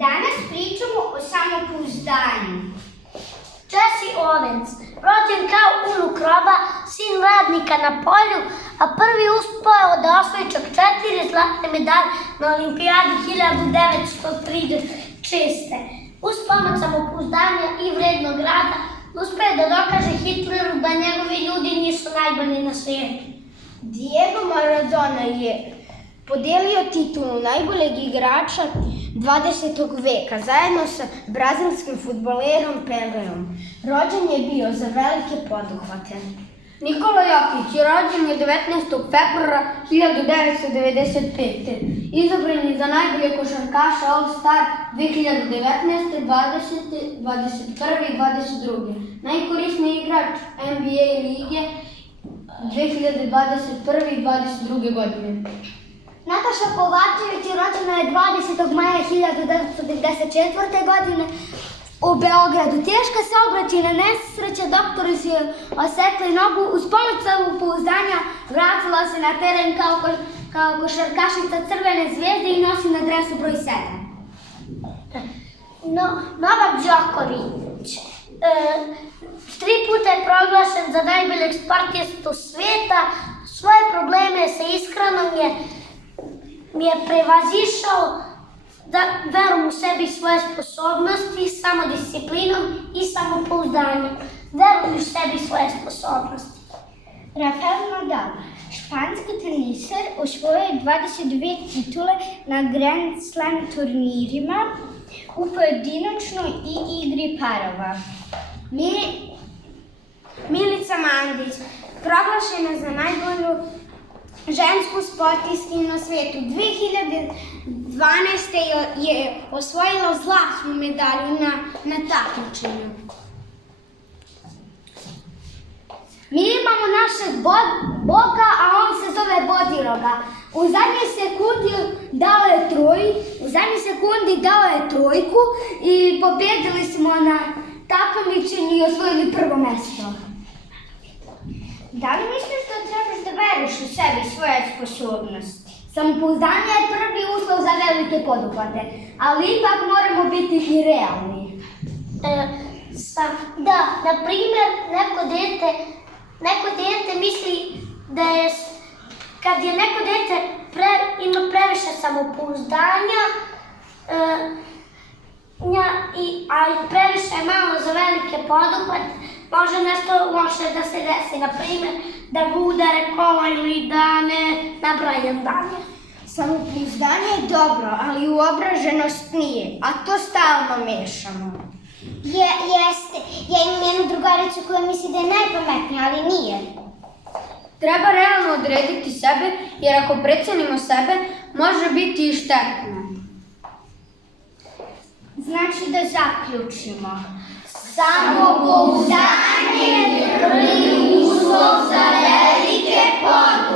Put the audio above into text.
Danas pričamo o samopouzdanju. Jesse Owens, rođen kao unuk roba, sin radnika na polju, a prvi uspeo da osvoji čak 4 zlatne medalje na olimpijadi 1936. Uz pomoć samopouzdanja i vrednog rada, uspeo da dokaže Hitleru da njegovi ljudi nisu najbolji na svijetu. Diego Maradona je podelio titulu najboljeg igrača 20. veka zajedno sa brazilskim fudbalerom Peleom. Rođen je bio za velike poduhvate. Nikola Jokić je rođen je 19. februara 1995. Izabran je za najbolje košarkaša All-Star 2019, 20, 21 i 22. Najkorisniji igrač NBA lige 2021 i 22. godine. Nataša Kovačević je rođena je 20. maja 1994. godine u Beogradu. Teška saobraćajna nesreća, doktori su joj osekli nogu. Uz pomoć samopouzdanja vratila se na teren kao košarkašica Crvene zvezde i nosi na dresu broj 7. Novak Đoković 3 puta je proglašen za najboljeg sportistu svijeta. Svoje probleme sa ishranom je prevazišao verom u sebi i svoje sposobnosti, samodisciplinom i samopouzdanjem. Veruj u sebi i svoje sposobnosti. Rafael Nadal, španski teniser, osvojio je 22 titule na Grand Slam turnirima u pojedinačnoj i igri parova. Milica Mandić, proglašena za najbolju žensku sportistkinju na svijetu. 2012. je osvojila zlatnu medalju na takmičenju. Mi imamo našeg Boga, a on se zove Bodiroga. U zadnjoj sekundi dao je trojku i pobjedili smo na takmičenju i osvojili prvo mjesto. Da li misliš da trebaš da veruješ u sebi i svoje sposobnosti? Samopouzdanje je prvi uslov za velike poduhvate, ali ipak moramo biti i realni. Na primjer, neko dete misli da je, kad je neko dete ima previše samopouzdanja, a i previše malo za velike poduhvate, može nešto loše da se desi, na primjer, da ga udare kola ili da ne nabrajam dalje. Samopouzdanje je dobro, ali uobraženost nije, a to stalno mešamo. Jeste, ja imam jednu drugaricu koja misli da je najpametnija, ali nije. Treba realno odrediti sebe, jer ako precenimo sebe, može biti i štetno. Znači da zaključimo. Samopouzdanje je prvi uslov za velike poduhvate.